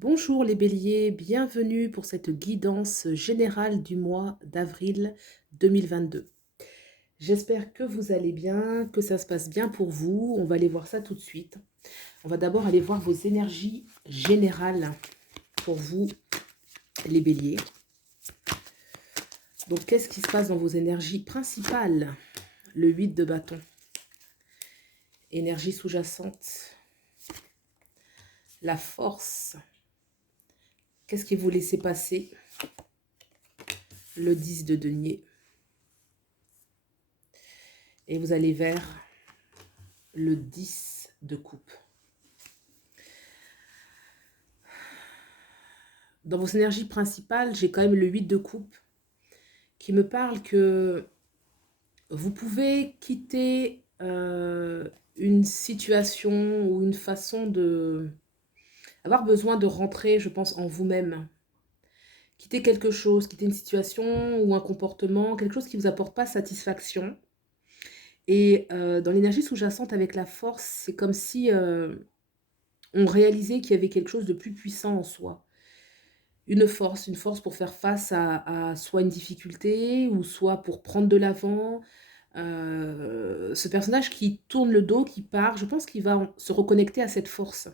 Bonjour les béliers, bienvenue pour cette guidance générale du mois d'avril 2022. J'espère que vous allez bien, que ça se passe bien pour vous. On va aller voir ça tout de suite. On va d'abord aller voir vos énergies générales pour vous les béliers. Donc qu'est-ce qui se passe dans vos énergies principales? Le 8 de bâton. Énergie sous-jacente. La force. Qu'est-ce que vous laissez passer? Le 10 de denier. Et vous allez vers le 10 de coupe. Dans vos énergies principales, j'ai quand même le 8 de coupe qui me parle que vous pouvez quitter une situation ou une façon de avoir besoin de rentrer, je pense, en vous-même. Quitter quelque chose, quitter une situation ou un comportement, quelque chose qui ne vous apporte pas satisfaction. Et dans l'énergie sous-jacente avec la force, c'est comme si on réalisait qu'il y avait quelque chose de plus puissant en soi. Une force pour faire face à soit une difficulté ou soit pour prendre de l'avant. Ce personnage qui tourne le dos, qui part, je pense qu'il va se reconnecter à cette force.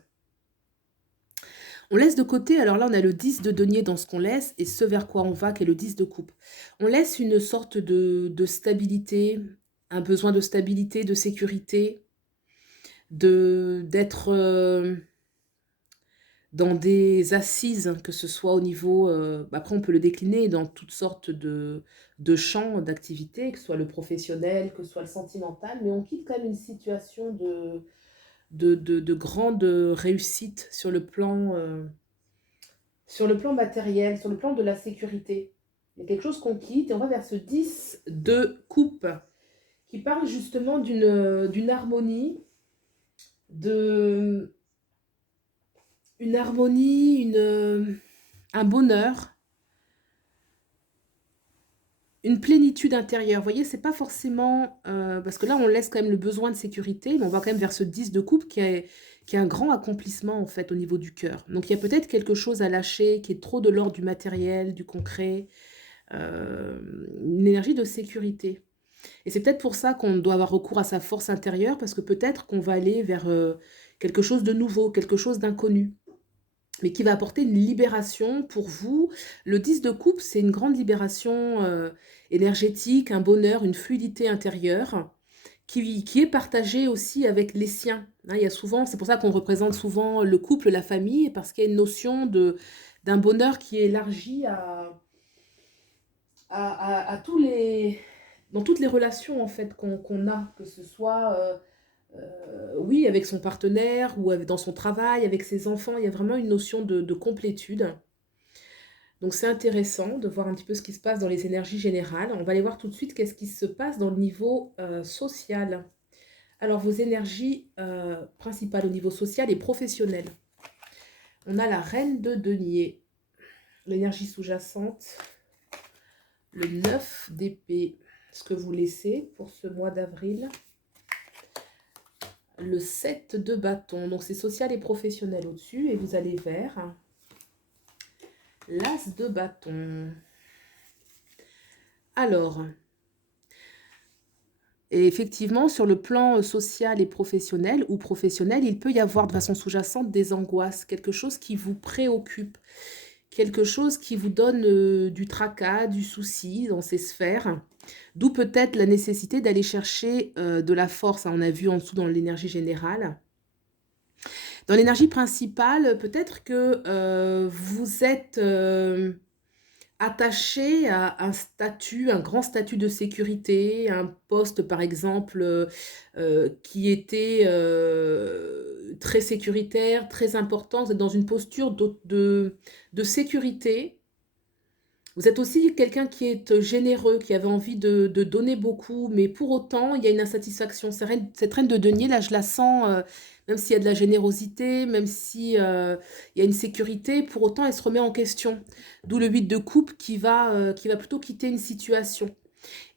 On laisse de côté, alors là on a le 10 de denier dans ce qu'on laisse et ce vers quoi on va qui est le 10 de coupe. On laisse une sorte de stabilité, un besoin de stabilité, de sécurité, d'être dans des assises, que ce soit au niveau, après on peut le décliner dans toutes sortes de champs d'activité, que ce soit le professionnel, que ce soit le sentimental, mais on quitte quand même une situation de grande réussite sur le plan matériel, sur le plan de la sécurité. Il y a quelque chose qu'on quitte et on va vers ce 10 de coupe qui parle justement d'une harmonie, de, une harmonie, un bonheur, une plénitude intérieure. Vous voyez, c'est pas forcément... parce que là, on laisse quand même le besoin de sécurité, mais on va quand même vers ce 10 de coupe qui est un grand accomplissement, en fait, au niveau du cœur. Donc, il y a peut-être quelque chose à lâcher qui est trop de l'ordre du matériel, du concret, une énergie de sécurité. Et c'est peut-être pour ça qu'on doit avoir recours à sa force intérieure, parce que peut-être qu'on va aller vers quelque chose de nouveau, quelque chose d'inconnu, mais qui va apporter une libération pour vous. Le 10 de coupe, c'est une grande libération énergétique, un bonheur, une fluidité intérieure qui est partagée aussi avec les siens. Hein, il y a souvent, c'est pour ça qu'on représente souvent le couple, la famille, parce qu'il y a une notion d'un bonheur qui est élargi à tous les, dans toutes les relations en fait qu'on a, que ce soit oui, avec son partenaire ou dans son travail, avec ses enfants, il y a vraiment une notion de complétude. Donc c'est intéressant de voir un petit peu ce qui se passe dans les énergies générales. On va aller voir tout de suite qu'est-ce qui se passe dans le niveau social. Alors vos énergies principales au niveau social et professionnel. On a la reine de denier, l'énergie sous-jacente, le 9 d'épée, ce que vous laissez pour ce mois d'avril. Le 7 de bâton, donc c'est social et professionnel au-dessus, et vous allez vers l'as de bâton. Alors, et effectivement, sur le plan social et professionnel ou professionnel, il peut y avoir de façon sous-jacente des angoisses, quelque chose qui vous préoccupe, quelque chose qui vous donne du tracas, du souci dans ces sphères. D'où peut-être la nécessité d'aller chercher de la force. Hein, on a vu en dessous dans l'énergie générale. Dans l'énergie principale, peut-être que vous êtes attaché à un statut, un grand statut de sécurité, un poste par exemple qui était très sécuritaire, très important. Vous êtes dans une posture de sécurité. Vous êtes aussi quelqu'un qui est généreux, qui avait envie de donner beaucoup, mais pour autant, il y a une insatisfaction. Cette reine de denier, là, je la sens, même s'il y a de la générosité, même si il y a une sécurité, pour autant, elle se remet en question. D'où le 8 de coupe qui va plutôt quitter une situation.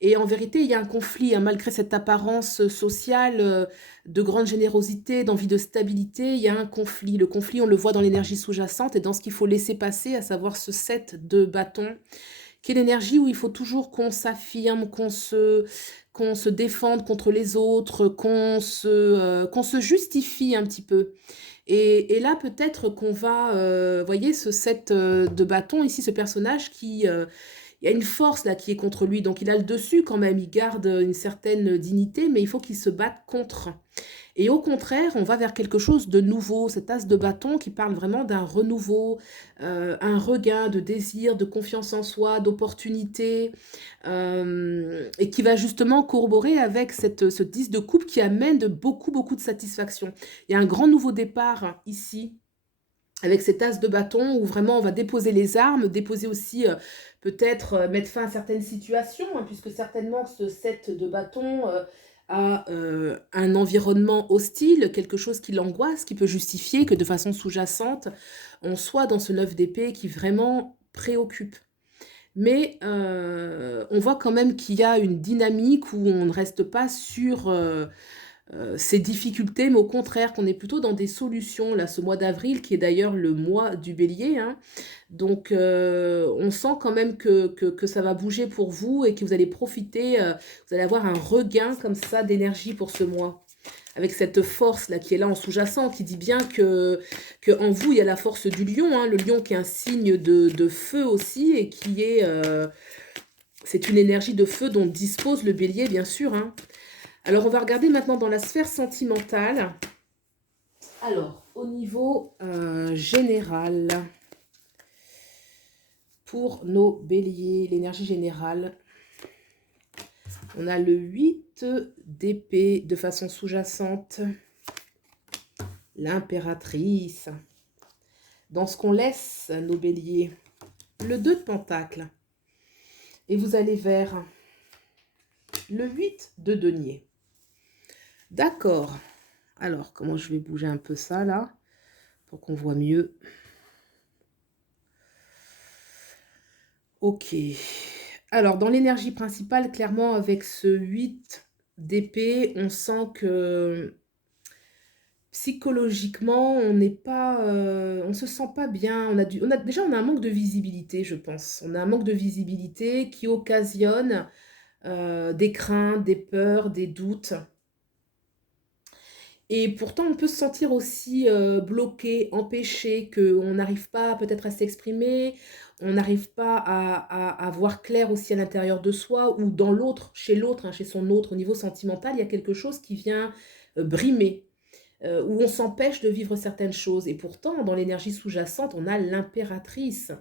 Et en vérité, il y a un conflit, hein, malgré cette apparence sociale de grande générosité, d'envie de stabilité, il y a un conflit. Le conflit, on le voit dans l'énergie sous-jacente et dans ce qu'il faut laisser passer, à savoir ce 7 de bâton, qui est l'énergie où il faut toujours qu'on s'affirme, qu'on se défende contre les autres, qu'on se justifie un petit peu. Et là, peut-être qu'on va, voyez, ce 7 de bâton, ici, ce personnage qui, il y a une force là qui est contre lui, donc il a le dessus quand même, il garde une certaine dignité, mais il faut qu'il se batte contre. Et au contraire, on va vers quelque chose de nouveau, cet as de bâton qui parle vraiment d'un renouveau, un regain de désir, de confiance en soi, d'opportunité, et qui va justement corroborer avec ce 10 de coupe qui amène de beaucoup, beaucoup de satisfaction. Il y a un grand nouveau départ ici, avec cet as de bâton où vraiment on va déposer les armes, déposer aussi peut-être mettre fin à certaines situations, hein, puisque certainement ce 7 de bâton a un environnement hostile, quelque chose qui l'angoisse, qui peut justifier que de façon sous-jacente, on soit dans ce 9 d'épée qui vraiment préoccupe. Mais on voit quand même qu'il y a une dynamique où on ne reste pas sur ces difficultés, mais au contraire, qu'on est plutôt dans des solutions. Là, ce mois d'avril, qui est d'ailleurs le mois du bélier, hein, donc on sent quand même que ça va bouger pour vous et que vous allez profiter, vous allez avoir un regain comme ça d'énergie pour ce mois. Avec cette force là qui est là en sous-jacent, qui dit bien que en vous, il y a la force du lion, hein, le lion qui est un signe de feu aussi, et qui est... c'est une énergie de feu dont dispose le bélier, bien sûr, hein. Alors, on va regarder maintenant dans la sphère sentimentale. Alors, au niveau général, pour nos béliers, l'énergie générale, on a le 8 d'épée de façon sous-jacente, l'impératrice. Dans ce qu'on laisse, nos béliers, le 2 de pentacle. Et vous allez vers le 8 de denier. D'accord. Alors, comment je vais bouger un peu ça, là, pour qu'on voit mieux. Ok. Alors, dans l'énergie principale, clairement, avec ce 8 d'épée, on sent que psychologiquement, on n'est pas... on se sent pas bien. Déjà, on a un manque de visibilité, je pense. On a un manque de visibilité qui occasionne des craintes, des peurs, des doutes. Et pourtant, on peut se sentir aussi bloqué, empêché, qu'on n'arrive pas peut-être à s'exprimer, on n'arrive pas à voir clair aussi à l'intérieur de soi ou dans l'autre, hein, chez son autre, au niveau sentimental, il y a quelque chose qui vient brimer, où on s'empêche de vivre certaines choses. Et pourtant, dans l'énergie sous-jacente, on a l'impératrice.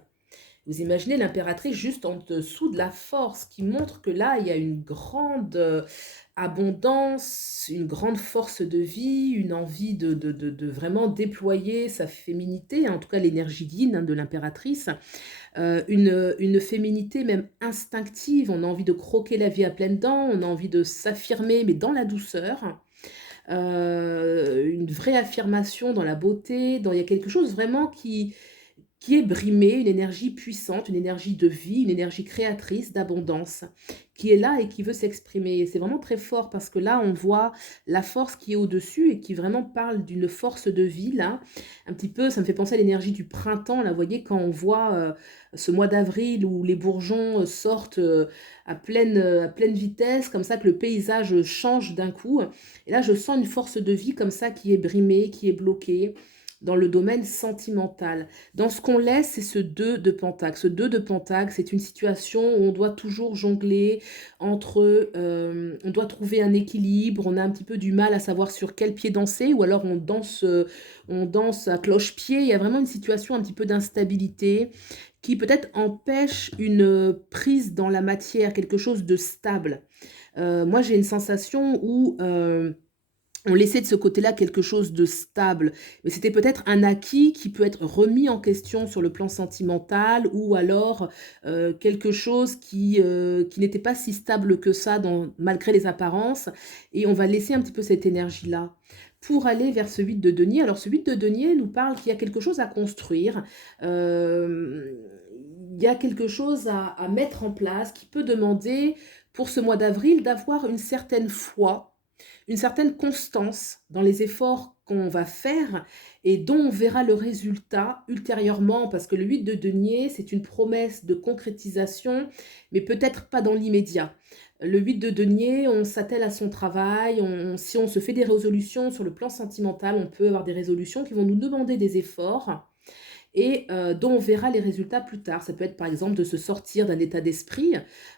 Vous imaginez l'impératrice juste en dessous de la force, qui montre que là, il y a une grande abondance, une grande force de vie, une envie de vraiment déployer sa féminité, hein, en tout cas l'énergie yin, hein, de l'impératrice, une féminité même instinctive. On a envie de croquer la vie à pleines dents, on a envie de s'affirmer, mais dans la douceur. Une vraie affirmation dans la beauté, il y a quelque chose vraiment qui est brimée, une énergie puissante, une énergie de vie, une énergie créatrice, d'abondance, qui est là et qui veut s'exprimer. Et c'est vraiment très fort parce que là, on voit la force qui est au-dessus et qui vraiment parle d'une force de vie, là. Un petit peu, ça me fait penser à l'énergie du printemps, là, vous voyez, quand on voit ce mois d'avril où les bourgeons sortent à pleine vitesse, comme ça que le paysage change d'un coup. Et là, je sens une force de vie comme ça qui est brimée, qui est bloquée dans le domaine sentimental. Dans ce qu'on laisse, c'est ce 2 de pentacle. Ce 2 de pentacle, c'est une situation où on doit toujours jongler entre... on doit trouver un équilibre, on a un petit peu du mal à savoir sur quel pied danser, ou alors on danse à cloche-pied. Il y a vraiment une situation un petit peu d'instabilité qui peut-être empêche une prise dans la matière, quelque chose de stable. Moi, j'ai une sensation où... on laissait de ce côté-là quelque chose de stable, mais c'était peut-être un acquis qui peut être remis en question sur le plan sentimental, ou alors quelque chose qui n'était pas si stable que ça malgré les apparences, et on va laisser un petit peu cette énergie-là pour aller vers ce 8 de denier. Alors ce 8 de denier nous parle qu'il y a quelque chose à construire, il y a quelque chose à mettre en place qui peut demander pour ce mois d'avril, d'avoir une certaine foi, une certaine constance dans les efforts qu'on va faire et dont on verra le résultat ultérieurement, parce que le 8 de denier, c'est une promesse de concrétisation, mais peut-être pas dans l'immédiat. Le 8 de denier, on s'attelle à son travail, si on se fait des résolutions sur le plan sentimental, on peut avoir des résolutions qui vont nous demander des efforts et dont on verra les résultats plus tard. Ça peut être par exemple de se sortir d'un état d'esprit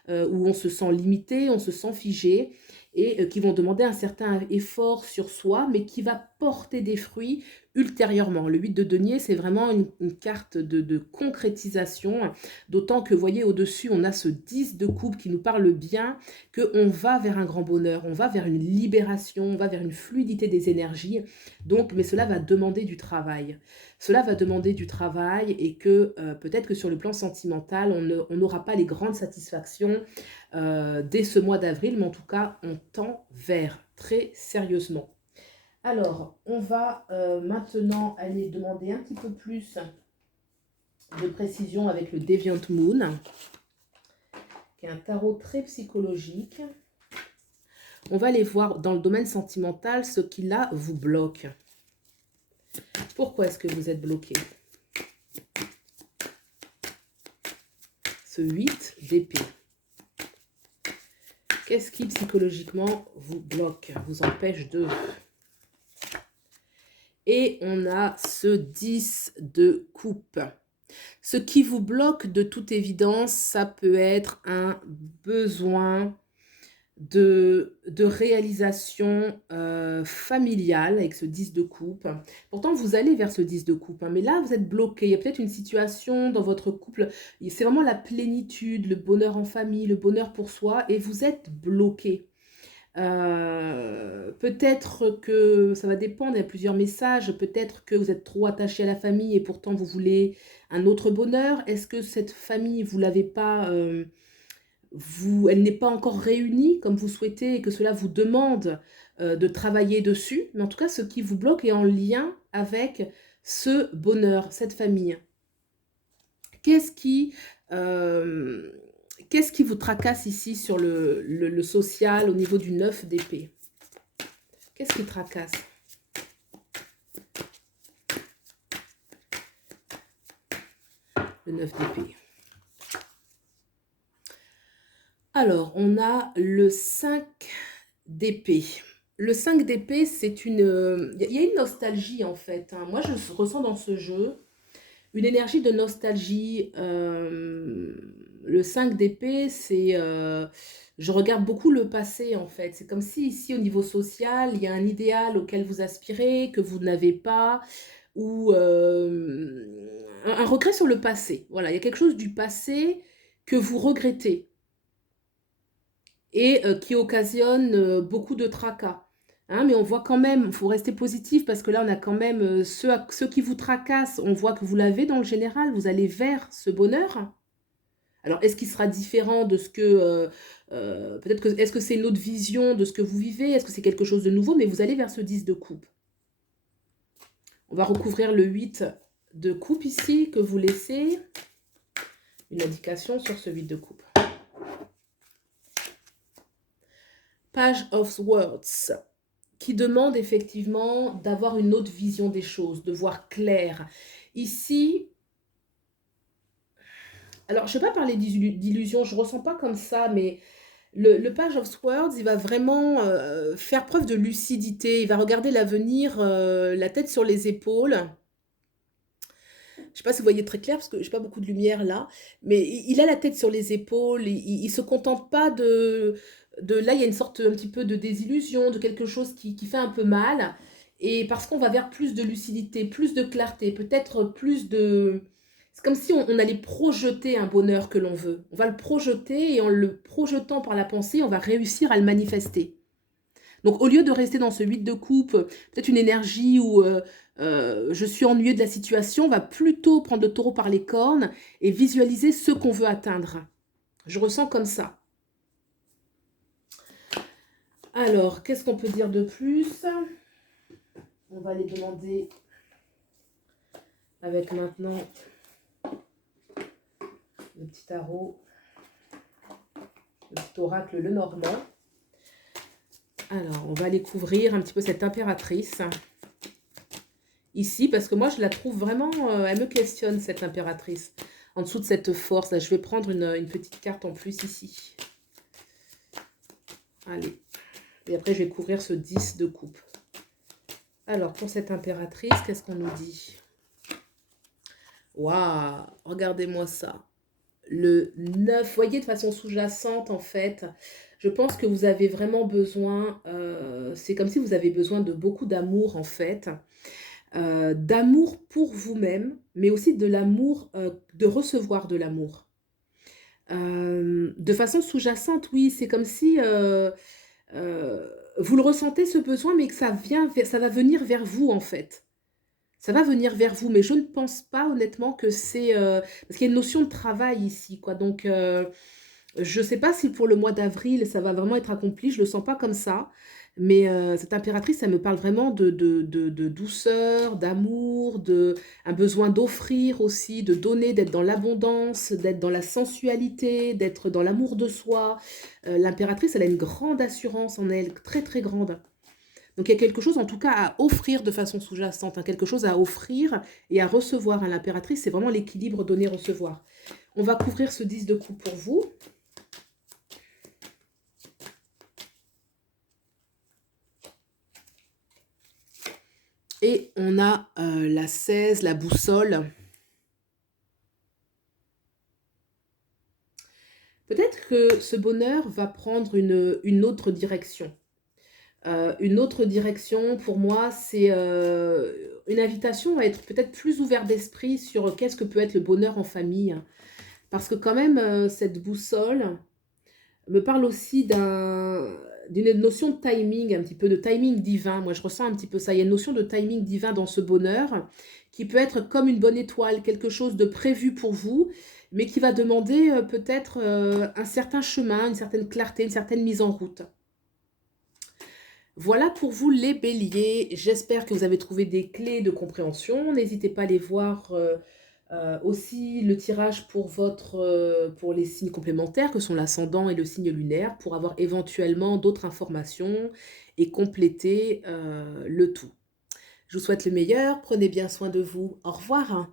où on se sent limité, on se sent figé, et qui vont demander un certain effort sur soi, mais qui va porter des fruits ultérieurement. Le 8 de denier, c'est vraiment une carte de concrétisation, d'autant que, vous voyez, au-dessus, on a ce 10 de coupe qui nous parle bien qu'on va vers un grand bonheur, on va vers une libération, on va vers une fluidité des énergies. Donc, mais cela va demander du travail. Cela va demander du travail et que peut-être que sur le plan sentimental, on n'aura pas les grandes satisfactions dès ce mois d'avril, mais en tout cas, on tend vers très sérieusement. Alors, on va maintenant aller demander un petit peu plus de précision avec le Deviant Moon, qui est un tarot très psychologique. On va aller voir dans le domaine sentimental ce qui là vous bloque. Pourquoi est-ce que vous êtes bloqué? Ce 8 d'épée. Qu'est-ce qui psychologiquement vous bloque, vous empêche de... Et on a ce 10 de coupe. Ce qui vous bloque, de toute évidence, ça peut être un besoin de réalisation familiale avec ce 10 de coupe. Pourtant, vous allez vers ce 10 de coupe, hein, mais là, vous êtes bloqué. Il y a peut-être une situation dans votre couple, c'est vraiment la plénitude, le bonheur en famille, le bonheur pour soi, et vous êtes bloqué. Peut-être que ça va dépendre, il y a plusieurs messages, peut-être que vous êtes trop attaché à la famille et pourtant vous voulez un autre bonheur. Est-ce que cette famille, vous l'avez pas, elle n'est pas encore réunie comme vous souhaitez et que cela vous demande de travailler dessus? Mais en tout cas, ce qui vous bloque est en lien avec ce bonheur, cette famille. Qu'est-ce qui vous tracasse ici sur le social au niveau du 9 d'épée? Qu'est-ce qui tracasse? Le 9 d'épée. Alors, on a le 5 d'épée. Le 5 d'épée, c'est une... Il y a une nostalgie en fait, hein. Moi, je ressens dans ce jeu une énergie de nostalgie. Le 5 d'épée, c'est... je regarde beaucoup le passé en fait. C'est comme si ici, au niveau social, il y a un idéal auquel vous aspirez, que vous n'avez pas, ou un regret sur le passé. Voilà, il y a quelque chose du passé que vous regrettez et qui occasionne beaucoup de tracas. Hein, mais on voit quand même, il faut rester positif parce que là, on a quand même ceux qui vous tracassent, on voit que vous l'avez dans le général, vous allez vers ce bonheur. Alors, est-ce qu'il sera différent de ce que... peut-être que... Est-ce que c'est une autre vision de ce que vous vivez? Est-ce que c'est quelque chose de nouveau? Mais vous allez vers ce 10 de coupe. On va recouvrir le 8 de coupe ici, que vous laissez. Une indication sur ce 8 de coupe. Page of Swords, qui demande effectivement d'avoir une autre vision des choses, de voir clair. Ici, alors je ne vais pas parler d'illusion, je ne ressens pas comme ça, mais le Page of Swords, il va vraiment faire preuve de lucidité, il va regarder l'avenir, la tête sur les épaules. Je ne sais pas si vous voyez très clair, parce que je n'ai pas beaucoup de lumière là, mais il a la tête sur les épaules, il ne se contente pas de... Là, il y a une sorte un petit peu de désillusion, de quelque chose qui fait un peu mal, et parce qu'on va vers plus de lucidité, plus de clarté, peut-être plus de... C'est comme si on allait projeter un bonheur que l'on veut. On va le projeter, et en le projetant par la pensée, on va réussir à le manifester. Donc, au lieu de rester dans ce 8 de coupe, peut-être une énergie où je suis ennuyée de la situation, on va plutôt prendre le taureau par les cornes et visualiser ce qu'on veut atteindre. Je ressens comme ça. Alors, qu'est-ce qu'on peut dire de plus? On va aller demander avec maintenant le petit tarot. le petit oracle Lenormand. Alors, on va aller couvrir un petit peu cette impératrice. Ici, parce que moi, je la trouve vraiment... elle me questionne, cette impératrice. En dessous de cette force, là, je vais prendre une petite carte en plus ici. Allez. Et après, je vais couvrir ce 10 de coupe. Alors, pour cette impératrice, qu'est-ce qu'on nous dit? Waouh, regardez-moi ça. Le 9, voyez, de façon sous-jacente, en fait, je pense que vous avez vraiment besoin, c'est comme si vous avez besoin de beaucoup d'amour, en fait, d'amour pour vous-même, mais aussi de l'amour, de recevoir de l'amour. De façon sous-jacente, oui, c'est comme si vous le ressentez ce besoin, mais que ça va venir vers vous, en fait. Ça va venir vers vous, mais je ne pense pas honnêtement que c'est... parce qu'il y a une notion de travail ici, quoi. Donc, je ne sais pas si pour le mois d'avril, ça va vraiment être accompli. Je ne le sens pas comme ça. Mais cette impératrice, ça me parle vraiment de douceur, d'amour, un besoin d'offrir aussi, de donner, d'être dans l'abondance, d'être dans la sensualité, d'être dans l'amour de soi. L'impératrice, elle a une grande assurance en elle, très très grande. Donc il y a quelque chose en tout cas à offrir de façon sous-jacente, hein, quelque chose à offrir et à recevoir. À l'impératrice, c'est vraiment l'équilibre donner-recevoir. On va couvrir ce 10 de coupe pour vous. Et on a la 16, la boussole. Peut-être que ce bonheur va prendre une autre direction. Une autre direction, pour moi, c'est une invitation à être peut-être plus ouvert d'esprit sur qu'est-ce que peut être le bonheur en famille. Parce que quand même, cette boussole me parle aussi d'une notion de timing, un petit peu de timing divin. Moi, je ressens un petit peu ça. Il y a une notion de timing divin dans ce bonheur qui peut être comme une bonne étoile, quelque chose de prévu pour vous, mais qui va demander peut-être un certain chemin, une certaine clarté, une certaine mise en route. Voilà pour vous les béliers. J'espère que vous avez trouvé des clés de compréhension. N'hésitez pas à aller voir aussi le tirage pour les signes complémentaires que sont l'ascendant et le signe lunaire pour avoir éventuellement d'autres informations et compléter le tout. Je vous souhaite le meilleur. Prenez bien soin de vous. Au revoir.